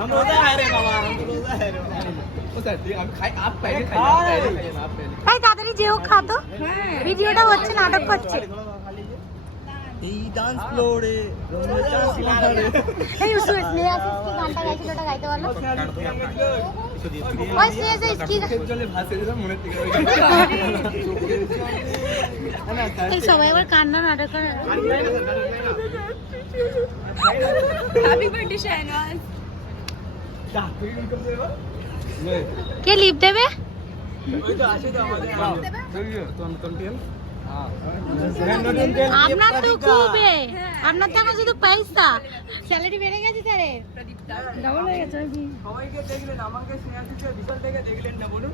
हम रोजा है रे बाबा, हम तो रोजा है रे। ओ सर हम खाई आप पहले खाइए, आप पहले। এই তাড়াতাড়ি যেও খা তো, ভিডিওটা হচ্ছে নাটক করছে। এই ডান্স ফ্লোরে রোমে চান্স লারে। এই উসু স্নেহ আসিস কি গানটা গাইছিল ওটা গাইতে পারলো? ওই স্নেহ যে কি চলে ভাসে দিলাম মনে থেকে। এই সবাই আবার কান্না নাটক করে। Happy birthday Shahnaz. কে লিপ দেবে? ওই তো আসে তো আমাদের কন্টেন্ট। আপনার তো খুবই, আপনার তো এখন শুধু পয়সা, স্যালারি বেড়ে গেছে স্যারের। ডাবল হয়ে গেছে নাকি? সবাইকে দেখলেন, আমাকে স্নেহাশিসের বিশাল থেকে দেখলেন না বলুন?